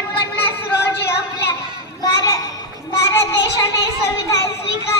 एकोणपन्नास रोजी आपल्या भारत भारत देशाने संविधान स्वीकार